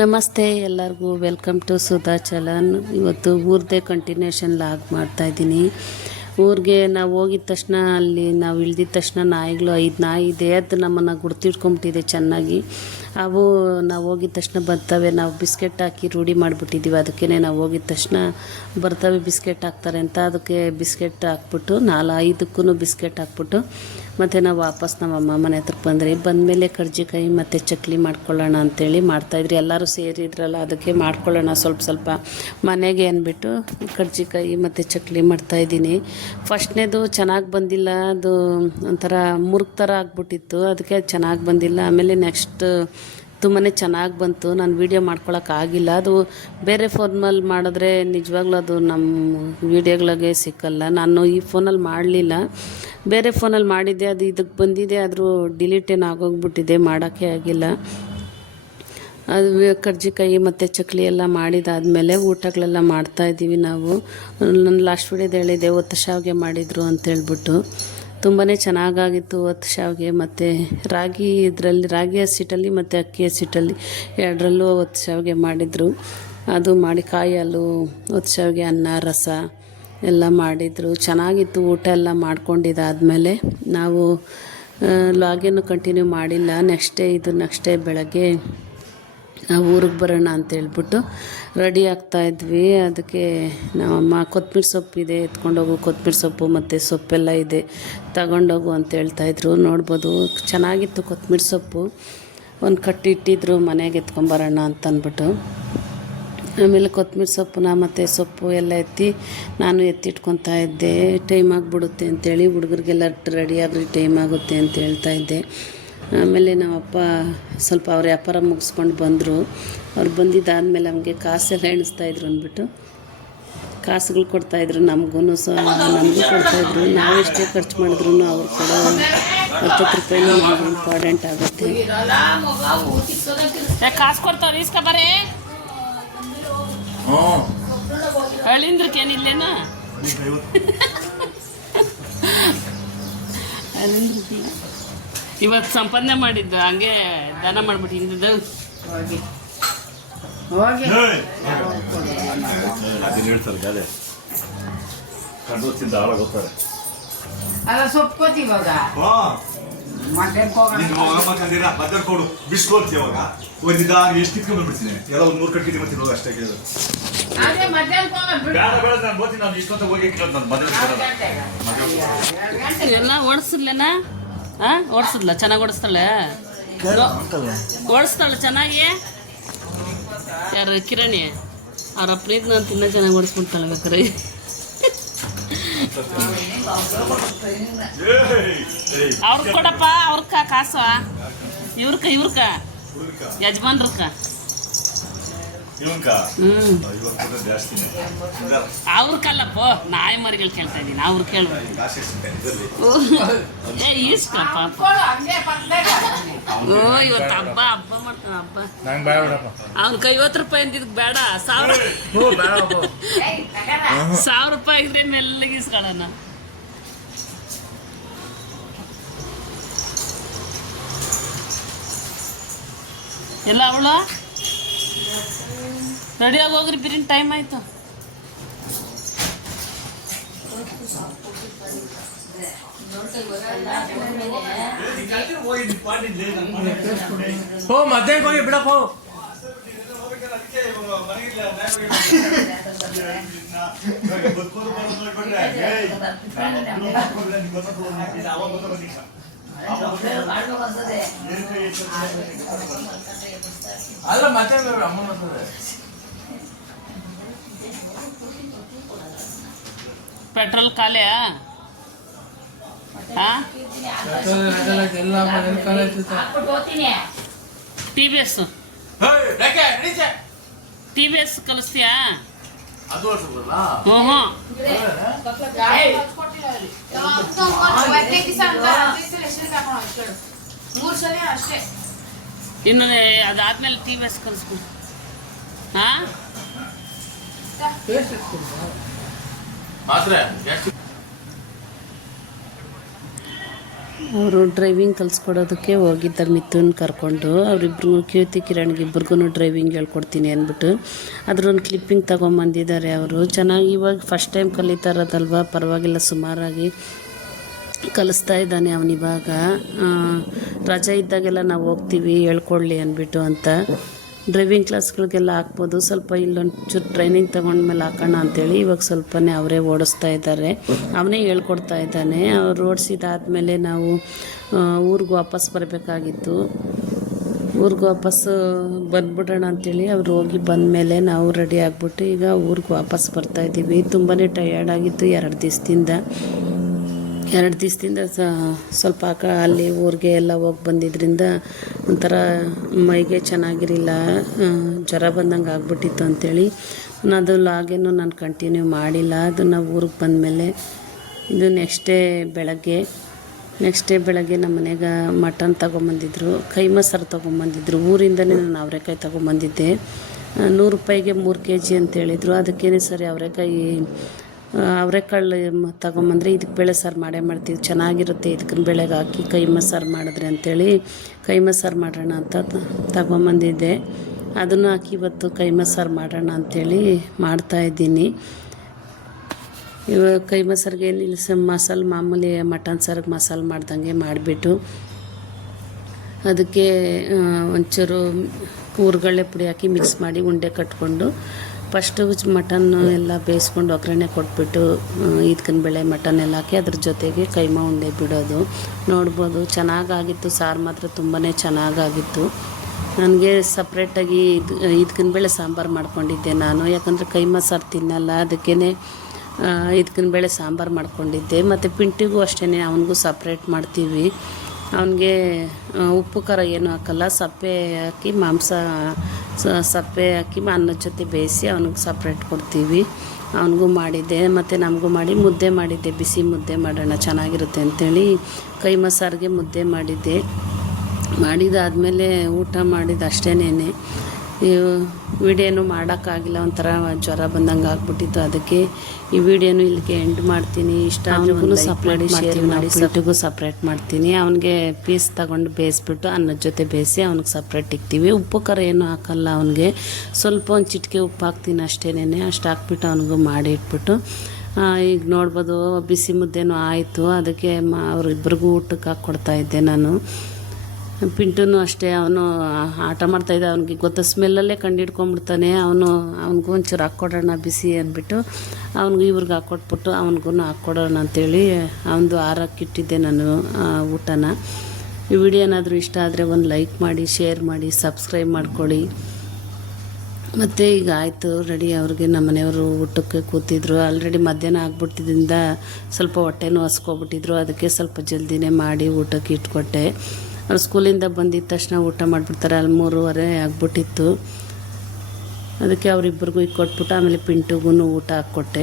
ನಮಸ್ತೆ ಎಲ್ಲರಿಗೂ, welcome to Sudha challan. ಇವತ್ತು ಊರದೇ ಕಂಟಿನ್ಯೂಷನ್ ಲಾಗ್ ಮಾಡ್ತಾಯಿದ್ದೀನಿ. ಊರಿಗೆ ನಾವು ಹೋಗಿದ ತಕ್ಷಣ ಅಲ್ಲಿ ನಾವು ಇಳ್ದಿದ ತಕ್ಷಣ ನಾಯಿಗಳು 5 ನಾಯಿ ಇದೆ. ಅದು ನಮ್ಮನ್ನು ಗುರ್ತಿಡ್ಕೊಂಬಿಟ್ಟಿದೆ ಚೆನ್ನಾಗಿ. ಅವು ನಾವು ಹೋಗಿದ ತಕ್ಷಣ ಬರ್ತವೆ. ನಾವು ಬಿಸ್ಕೆಟ್ ಹಾಕಿ ರೂಢಿ ಮಾಡಿಬಿಟ್ಟಿದ್ದೀವಿ. ಅದಕ್ಕೇ ನಾವು ಹೋಗಿದ ತಕ್ಷಣ ಬರ್ತವೆ ಬಿಸ್ಕೆಟ್ ಹಾಕ್ತಾರೆ ಅಂತ. ಅದಕ್ಕೆ ಬಿಸ್ಕೆಟ್ ಹಾಕ್ಬಿಟ್ಟು 4-5ಕ್ಕೂ ಬಿಸ್ಕೆಟ್ ಹಾಕ್ಬಿಟ್ಟು ಮತ್ತು ನಾವು ವಾಪಸ್ ನಮ್ಮ ಅಮ್ಮ ಮನೆ ಹತ್ರಕ್ಕೆ ಬಂದಮೇಲೆ ಕರ್ಜಿಕಾಯಿ ಮತ್ತು ಚಕ್ಲಿ ಮಾಡ್ಕೊಳ್ಳೋಣ ಅಂಥೇಳಿ ಮಾಡ್ತಾಯಿದ್ರಿ. ಎಲ್ಲರೂ ಸೇರಿದ್ರಲ್ಲ, ಅದಕ್ಕೆ ಮಾಡ್ಕೊಳ್ಳೋಣ ಸ್ವಲ್ಪ ಮನೆಗೆ ಅಂದ್ಬಿಟ್ಟು ಕರ್ಜಿಕಾಯಿ ಮತ್ತು ಚಕ್ಲಿ ಮಾಡ್ತಾಯಿದ್ದೀನಿ. ಫಸ್ಟ್ನೇದು ಚೆನ್ನಾಗಿ ಬಂದಿಲ್ಲ, ಅದು ಒಂಥರ ಮುರುಗ್ ಥರ ಆಗ್ಬಿಟ್ಟಿತ್ತು, ಅದಕ್ಕೆ ಚೆನ್ನಾಗಿ ಬಂದಿಲ್ಲ. ಆಮೇಲೆ ನೆಕ್ಸ್ಟ್ ತುಂಬಾ ಚೆನ್ನಾಗಿ ಬಂತು. ನಾನು ವೀಡಿಯೋ ಮಾಡ್ಕೊಳಕ್ಕಾಗಿಲ್ಲ. ಅದು ಬೇರೆ ಫೋನಲ್ಲಿ ಮಾಡಿದ್ರೆ ನಿಜವಾಗ್ಲೂ ಅದು ನಮ್ಮ ವೀಡಿಯೋಗಳಿಗೆ ಸಿಕ್ಕಲ್ಲ. ನಾನು ಈ ಫೋನಲ್ಲಿ ಮಾಡಲಿಲ್ಲ, ಬೇರೆ ಫೋನಲ್ಲಿ ಮಾಡಿದ್ದೆ. ಅದು ಇದಕ್ಕೆ ಬಂದಿದೆ, ಆದರೂ ಡಿಲೀಟ್ ಏನು ಆಗೋಗ್ಬಿಟ್ಟಿದೆ, ಮಾಡೋಕ್ಕೆ ಆಗಿಲ್ಲ. ಅದು ಕರ್ಜಿಕಾಯಿ ಮತ್ತು ಚಕ್ಲಿ ಎಲ್ಲ ಮಾಡಿದಾದಮೇಲೆ ಊಟಗಳೆಲ್ಲ ಮಾಡ್ತಾಯಿದ್ದೀವಿ ನಾವು. ನಾನು ಲಾಸ್ಟ್ ವೀಡಿಯೋದು ಹೇಳಿದೆ ಒತ್ತು ಶಾವಿಗೆ ಮಾಡಿದರು ಅಂತೇಳ್ಬಿಟ್ಟು. ತುಂಬಾ ಚೆನ್ನಾಗಾಗಿತ್ತು ಒತ್ತು ಶಾವಿಗೆ. ಮತ್ತು ರಾಗಿ ಹಸಿಟ್ಟಲ್ಲಿ ಮತ್ತು ಅಕ್ಕಿ ಹಸಿಟ್ಟಲ್ಲಿ ಎರಡರಲ್ಲೂ ಒತ್ತು ಶಾವಿಗೆ ಮಾಡಿದರು. ಅದು ಮಾಡಿ ಕಾಯಿ ಹಾಲು, ಒತ್ತು ಶಾವಿಗೆ, ಅನ್ನ, ರಸ ಎಲ್ಲ ಮಾಡಿದರು. ಚೆನ್ನಾಗಿತ್ತು. ಊಟ ಎಲ್ಲ ಮಾಡ್ಕೊಂಡಿದ್ದಾದಮೇಲೆ ನಾವು ಲಾಗೇನು ಕಂಟಿನ್ಯೂ ಮಾಡಿಲ್ಲ. ನೆಕ್ಸ್ಟ್ ಡೇ ಬೆಳಗ್ಗೆ ನಾವು ಊರಿಗೆ ಬರೋಣ ಅಂತೇಳ್ಬಿಟ್ಟು ರೆಡಿ ಆಗ್ತಾಯಿದ್ವಿ. ಅದಕ್ಕೆ ನಮ್ಮಮ್ಮ ಕೊತ್ತಂಬರಿ ಸೊಪ್ಪಿದೆ ಎತ್ಕೊಂಡೋಗು, ಕೊತ್ತಂಬರಿ ಸೊಪ್ಪು ಮತ್ತು ಸೊಪ್ಪೆಲ್ಲ ಇದೆ ತಗೊಂಡೋಗು ಅಂತ ಹೇಳ್ತಾಯಿದ್ರು. ನೋಡ್ಬೋದು, ಚೆನ್ನಾಗಿತ್ತು ಕೊತ್ತಂಬರಿ ಸೊಪ್ಪು. ಒಂದು ಕಟ್ಟಿ ಇಟ್ಟಿದ್ರು ಮನೆಗೆ ಎತ್ಕೊಂಬರೋಣ ಅಂತಂದ್ಬಿಟ್ಟು. ಆಮೇಲೆ ಕೊತ್ತಂಬರಿ ಸೊಪ್ಪನ್ನ ಮತ್ತು ಸೊಪ್ಪು ಎಲ್ಲ ಎತ್ತಿ ನಾನು ಎತ್ತಿಟ್ಕೊತಾ ಇದ್ದೆ. ಟೈಮ್ ಆಗಿಬಿಡುತ್ತೆ ಅಂಥೇಳಿ ಹುಡುಗರಿಗೆಲ್ಲ ರೆಡಿಯಾಗ್ರಿ, ಟೈಮ್ ಆಗುತ್ತೆ ಅಂತ ಹೇಳ್ತಾಯಿದ್ದೆ. ಆಮೇಲೆ ನಮ್ಮಪ್ಪ ಸ್ವಲ್ಪ ಅವ್ರ ವ್ಯಾಪಾರ ಮುಗಿಸ್ಕೊಂಡು ಬಂದರು. ಅವ್ರು ಬಂದಿದ್ದಾದಮೇಲೆ ನಮಗೆ ಕಾಸೆಲ್ಲ ಎಣಿಸ್ತಾಯಿದ್ರು ಅಂದ್ಬಿಟ್ಟು ಕಾಸುಗಳು ಕೊಡ್ತಾಯಿದ್ರು. ನಮಗೂ ಕೊಡ್ತಾಯಿದ್ರು. ನಾವು ಎಷ್ಟೇ ಖರ್ಚು ಮಾಡಿದ್ರು ಅವ್ರು ಕೊಡೋ 10 ರೂಪಾಯಿನೂ ನಮ್ಗೆ ಇಂಪಾರ್ಟೆಂಟ್ ಆಗುತ್ತೆ. ಕಾಸು ಕೊಡ್ತಾವ್ರಿ, ಇಸ್ಕೊಬರೇ ಅಳಿಂದ್ರಕ್ಕೇನಿಲ್ಲೇನಾ? ಇವತ್ತು ಸಂಪಾದನೆ ಮಾಡಿದ್ದು ಹಂಗೆ ದಾನ ಮಾಡ್ಬಿಟ್ಟು ಹಿಂದಿದ್ದು ಅಲ್ಲ ಸೊಪ್ಪು ಕೋತಿ ಇವಾಗ ಬಿಸ್ಕೊಳ್ತಿ ಅವಾಗ ಒಂದಿದ್ದ ಎಷ್ಟು ಕಿತ್ಕೊಂಡ್ ಬಂದ್ಬಿಡ್ತೀನಿ. ಎಲ್ಲ ಒಂದು 3 ಕಟ್ಟಿ ಬರ್ತೀನಿ ಹೋಗಿ ಅಷ್ಟೇ ಕೇಳಿದ್ರು. ಎಲ್ಲ ಓಡಿಸ್ಲೇನಾ? ಓಡಿಸಿದ್ಲ? ಚೆನ್ನಾಗಿ ಓಡಿಸ್ತಾಳೆ, ಓಡಿಸ್ತಾಳೆ ಚೆನ್ನಾಗಿ. ಯಾರು? ಕಿರಣಿ ಅವ್ರ ಪ್ರೀತಿ ನಾನು ತಿನ್ನ ಚೆನ್ನಾಗಿ ಓಡಿಸ್ಬಿಡ್ತಾಳೆ ಬೇಕಾರೆ. ಅವ್ರಿಗೆ ಕೊಡಪ್ಪ, ಅವ್ರಕ್ಕ ಕಾಸು, ಇವ್ರಕ್ಕ ಯಜಮಾನ್ರಕ್ಕ. ಅವ್ರಕ್ಕಲ್ಲಪ್ಪ, ನಾಯಿ ಮರಿಗಳು ಕೇಳ್ತಾ ಇದ್ದೀನಿ, ಅವ್ರು ಕೇಳ್ಬೇಕು. ಈಸ್ಕಪ್ಪ. ಓ, ಇವತ್ತು ಹಬ್ಬ ಮಾಡ್ತಾನೆ. ಹಬ್ಬ ಅವ್ನ 50 ರೂಪಾಯಿ ಅಂತಿದ್ ಬೇಡ, 1000 ರೂಪಾಯಿ ಇದ್ರೆ ಮೆಲ್ಲಗೆ ಇಸ್ಕೊಳ್ಳೋಣ. ಎಲ್ಲ ಅವಳು ರೆಡಿಯಾಗಿ ಹೋಗ್ರಿ, ಬಿರಿನ್ ಟೈಮ್ ಆಯ್ತು. ಮಧ್ಯಾಹ್ನ ಹೋಗಿ ಬಿಡಪ್ಪ. ಅಲ್ಲ ಮಧ್ಯಾಹ್ನ ಅಮ್ಮ ಬರ್ತದೆ. ಪೆಟ್ರೋಲ್ ಖಾಲಿಯಾ? TVS ಕಲಿಸ್ತೀಯಾ? ಇನ್ನು ಅದಾದ್ಮೇಲೆ TVS ಕಲಿಸ್ಕೊ. ಅವರು ಡ್ರೈವಿಂಗ್ ಕಲಿಸ್ಕೊಡೋದಕ್ಕೆ ಹೋಗಿದ್ದಾರೆ ಮಿಥುನ್ ಕರ್ಕೊಂಡು. ಅವರಿಬ್ರು ಕೀರ್ತಿ ಕಿರಣ್ಗೆ ಇಬ್ರಿಗೂ ಡ್ರೈವಿಂಗ್ ಹೇಳ್ಕೊಡ್ತೀನಿ ಅಂದ್ಬಿಟ್ಟು ಅದ್ರೊಂದು ಕ್ಲಿಪ್ಪಿಂಗ್ ತೊಗೊಂಬಂದಿದ್ದಾರೆ ಅವರು. ಚೆನ್ನಾಗಿ ಇವಾಗ ಫಸ್ಟ್ ಟೈಮ್ ಕಲಿತಾ ಇರೋದಲ್ವ, ಪರವಾಗಿಲ್ಲ, ಸುಮಾರಾಗಿ ಕಲಿಸ್ತಾ ಇದ್ದಾನೆ ಅವನಿವಾಗ. ರಜೆ ಇದ್ದಾಗೆಲ್ಲ ನಾವು ಹೋಗ್ತೀವಿ ಹೇಳ್ಕೊಡ್ಲಿ ಅಂದ್ಬಿಟ್ಟು ಅಂತ. ಡ್ರೈವಿಂಗ್ ಕ್ಲಾಸ್ಗಳಿಗೆಲ್ಲ ಹಾಕ್ಬೋದು, ಸ್ವಲ್ಪ ಇಲ್ಲೊಂದು ಚೂರು ಟ್ರೈನಿಂಗ್ ತೊಗೊಂಡ್ಮೇಲೆ ಹಾಕೋಣ ಅಂಥೇಳಿ ಇವಾಗ ಸ್ವಲ್ಪನೇ ಅವರೇ ಓಡಿಸ್ತಾ ಇದ್ದಾರೆ. ಅವನೇ ಹೇಳ್ಕೊಡ್ತಾ ಇದ್ದಾನೆ. ಅವ್ರು ಓಡಿಸಿದಾದ್ಮೇಲೆ ನಾವು ಊರಿಗೆ ವಾಪಸ್ ಬರಬೇಕಾಗಿತ್ತು. ಊರಿಗೆ ವಾಪಸ್ಸು ಬಂದ್ಬಿಡೋಣ ಅಂಥೇಳಿ ಅವ್ರು ಹೋಗಿ ಬಂದಮೇಲೆ ನಾವು ರೆಡಿ ಆಗಿಬಿಟ್ಟು ಈಗ ಊರಿಗೆ ವಾಪಸ್ ಬರ್ತಾಯಿದ್ದೀವಿ. ತುಂಬಾ ಟಯರ್ಡ್ ಆಗಿತ್ತು 2 ದಿವಸದಿಂದ ಸ್ವಲ್ಪ ಅಲ್ಲಿ ಊರಿಗೆ ಎಲ್ಲ ಹೋಗಿ ಬಂದಿದ್ದರಿಂದ ಒಂಥರ ಮೈಗೆ ಚೆನ್ನಾಗಿರಲಿಲ್ಲ, ಜ್ವರ ಬಂದಂಗೆ ಆಗ್ಬಿಟ್ಟಿತ್ತು ಅಂಥೇಳಿ ಅದು ಲಾಗೇನು ನಾನು ಕಂಟಿನ್ಯೂ ಮಾಡಿಲ್ಲ. ಅದನ್ನು ಊರಿಗೆ ಬಂದಮೇಲೆ ಇದು ನೆಕ್ಸ್ಟ್ ಡೇ ಬೆಳಗ್ಗೆ ನಮ್ಮ ಮನೆಗೆ ಮಟನ್ ತೊಗೊಂಬಂದಿದ್ರು, ಕೈಮಾ ಸಾರು ತೊಗೊಂಬಂದಿದ್ರು. ಊರಿಂದನೇ ನಾನು ಅವರೆಕಾಯಿ ತೊಗೊಂಬಂದಿದ್ದೆ. 100 ರೂಪಾಯಿಗೆ 3 kg ಅಂತೇಳಿದರು. ಅದಕ್ಕೇನೆ ಸರಿ ಅವರೆಕಾಳು ತೊಗೊಂಬಂದರೆ ಇದಕ್ಕೆ ಬೇಳೆ ಸಾರು ಮಾಡ್ತೀವಿ, ಚೆನ್ನಾಗಿರುತ್ತೆ ಇದಕ್ಕೆ ಬೇಳೆಗೆ ಹಾಕಿ ಕೈಮಾ ಸಾರು ಮಾಡಿದ್ರೆ ಅಂಥೇಳಿ ಕೈಮಾ ಸಾರು ಮಾಡೋಣ ಅಂತ ತೊಗೊಂಬಂದಿದ್ದೆ. ಅದನ್ನು ಹಾಕಿ ಇವತ್ತು ಕೈಮಾ ಸಾರು ಮಾಡೋಣ ಅಂಥೇಳಿ ಮಾಡ್ತಾಯಿದ್ದೀನಿ. ಇವಾಗ ಕೈಮಾ ಸಾರಿಗೆ ಏನಿಲ್ಲ, ಮಾಮೂಲಿ ಮಟನ್ ಸಾರಿಗೆ ಮಸಾಲೆ ಮಾಡ್ದಂಗೆ ಮಾಡಿಬಿಟ್ಟು ಅದಕ್ಕೆ ಒಂಚೂರು ಹುರ್ಗಡ್ಲೆ ಪುಡಿ ಹಾಕಿ ಮಿಕ್ಸ್ ಮಾಡಿ ಉಂಡೆ ಕಟ್ಕೊಂಡು ಫಸ್ಟು ಮಟನ್ ಎಲ್ಲ ಬೇಯಿಸ್ಕೊಂಡು ಒಗ್ಗರಣೆ ಕೊಟ್ಬಿಟ್ಟು ಇದಕ್ಕಿನ ಬೇಳೆ ಮಟನ್ ಎಲ್ಲ ಹಾಕಿ ಅದ್ರ ಜೊತೆಗೆ ಕೈಮಾ ಉಂಡೆ ಬಿಡೋದು. ನೋಡ್ಬೋದು ಚೆನ್ನಾಗಾಗಿತ್ತು, ಸಾರು ಮಾತ್ರ ತುಂಬಾ ಚೆನ್ನಾಗಾಗಿತ್ತು. ನನಗೆ ಸಪ್ರೇಟಾಗಿ ಇದಕ್ಕಿನ ಬೇಳೆ ಸಾಂಬಾರು ಮಾಡ್ಕೊಂಡಿದ್ದೆ ನಾನು, ಯಾಕಂದರೆ ಕೈಮಾ ಸಾರು ತಿನ್ನಲ್ಲ, ಅದಕ್ಕೇ ಇದಕ್ಕಿನ ಬೇಳೆ ಸಾಂಬಾರು ಮಾಡ್ಕೊಂಡಿದ್ದೆ. ಮತ್ತು ಪಿಂಟಿಗೂ ಅಷ್ಟೇ, ಅವನಿಗೂ ಸಪ್ರೇಟ್ ಮಾಡ್ತೀವಿ. ಅವನಿಗೆ ಉಪ್ಪು ಖಾರ ಏನೂ ಹಾಕಲ್ಲ, ಸಪ್ಪೆ ಹಾಕಿ ಸಪ್ಪೆ ಹಾಕಿ ಅನ್ನದ ಜೊತೆ ಬೇಯಿಸಿ ಅವನಿಗೆ ಸಪ್ರೇಟ್ ಕೊಡ್ತೀವಿ. ಅವನಿಗೂ ಮಾಡಿದ್ದೆ ಮತ್ತು ನಮಗೂ ಮಾಡಿ ಮುದ್ದೆ ಮಾಡಿದ್ದೆ, ಬಿಸಿ ಮುದ್ದೆ ಮಾಡೋಣ ಚೆನ್ನಾಗಿರುತ್ತೆ ಅಂಥೇಳಿ ಕೈಮಾ ಸಾರಿಗೆ ಮುದ್ದೆ ಮಾಡಿದಾದಮೇಲೆ ಊಟ ಮಾಡಿದ್ದು ಅಷ್ಟೇನೇನೆ. ವಿಡಿಯೋನು ಮಾಡೋಕ್ಕಾಗಿಲ್ಲ, ಒಂಥರ ಜ್ವರ ಬಂದಂಗೆ ಆಗ್ಬಿಟ್ಟಿತ್ತು. ಅದಕ್ಕೆ ಈ ವಿಡಿಯೋನು ಇಲ್ಲಿಗೆ ಎಂಡ್ ಮಾಡ್ತೀನಿ. ಇಷ್ಟ ಅವನಿಗೂ ಸಪ್ರೇಟ್ ಶೇರ್ ಮಾಡಿ, ಸಪ್ಟಿಗೂ ಸಪ್ರೇಟ್ ಮಾಡ್ತೀನಿ. ಅವನಿಗೆ ಪೀಸ್ ತಗೊಂಡು ಬೇಯಿಸ್ಬಿಟ್ಟು ಅನ್ನದ ಜೊತೆ ಬೇಯಿಸಿ ಅವ್ನಿಗೆ ಸಪ್ರೇಟ್ ಇಕ್ತೀವಿ. ಉಪ್ಪು ಖಾರ ಏನೂ ಹಾಕಲ್ಲ ಅವನಿಗೆ, ಸ್ವಲ್ಪ ಒಂದು ಚಿಟಿಕೆ ಉಪ್ಪು ಹಾಕ್ತೀನಿ ಅಷ್ಟೇನೆ. ಅಷ್ಟು ಹಾಕ್ಬಿಟ್ಟು ಅವನಿಗೂ ಮಾಡಿ ಇಟ್ಬಿಟ್ಟು ಈಗ ನೋಡ್ಬೋದು ಬಿಸಿ ಮುದ್ದೆನೂ ಆಯಿತು. ಅದಕ್ಕೆ ಅವರಿಬ್ಬರಿಗೂ ಊಟಕ್ಕೆ ಹಾಕ್ಕೊಡ್ತಾಯಿದ್ದೆ ನಾನು. ಪಿಂಟುನು ಅಷ್ಟೇ, ಅವನು ಆಟ ಮಾಡ್ತಾಯಿದ್ದ, ಅವನಿಗೆ ಗೊತ್ತ ಸ್ಮೆಲ್ಲಲ್ಲೇ ಕಂಡಿಡ್ಕೊಂಬಿಡ್ತಾನೆ. ಅವನಿಗೂ ಒಂಚೂರು ಹಾಕ್ಕೊಡೋಣ ಬಿಸಿ ಅಂದ್ಬಿಟ್ಟು ಅವ್ನಿಗೂ ಇವ್ರಿಗೆ ಹಾಕ್ಕೊಟ್ಬಿಟ್ಟು ಅವನಿಗೂ ಹಾಕ್ಕೊಡೋಣ ಅಂಥೇಳಿ ಅವನದು ಆರಕ್ಕಿಟ್ಟಿದ್ದೆ ನಾನು ಊಟನ. ಈ ವಿಡಿಯೋ ಏನಾದರೂ ಇಷ್ಟ ಆದರೆ ಒಂದು ಲೈಕ್ ಮಾಡಿ, ಶೇರ್ ಮಾಡಿ, ಸಬ್ಸ್ಕ್ರೈಬ್ ಮಾಡ್ಕೊಳ್ಳಿ. ಮತ್ತು ಈಗ ಆಯಿತು ರೆಡಿ. ಅವ್ರಿಗೆ ನಮ್ಮ ಮನೆಯವರು ಊಟಕ್ಕೆ ಕೂತಿದ್ರು. ಆಲ್ರೆಡಿ ಮಧ್ಯಾಹ್ನ ಆಗ್ಬಿಟ್ಟಿದ್ದರಿಂದ ಸ್ವಲ್ಪ ಹೊಟ್ಟೆನೂ ಹಸ್ಕೊಬಿಟ್ಟಿದ್ರು. ಅದಕ್ಕೆ ಸ್ವಲ್ಪ ಜಲ್ದಿನೇ ಮಾಡಿ ಊಟಕ್ಕೆ ಇಟ್ಕೊಟ್ಟೆ. ಅವ್ರು ಸ್ಕೂಲಿಂದ ಬಂದಿದ್ದ ತಕ್ಷಣ ಊಟ ಮಾಡಿಬಿಡ್ತಾರೆ, ಅಲ್ಲಿ 3:30 ಆಗ್ಬಿಟ್ಟಿತ್ತು. ಅದಕ್ಕೆ ಅವರಿಬ್ಬರಿಗೂ ಕೊಟ್ಬಿಟ್ಟು ಆಮೇಲೆ ಪಿಂಟುಗೂ ಊಟ ಹಾಕ್ಕೊಟ್ಟೆ.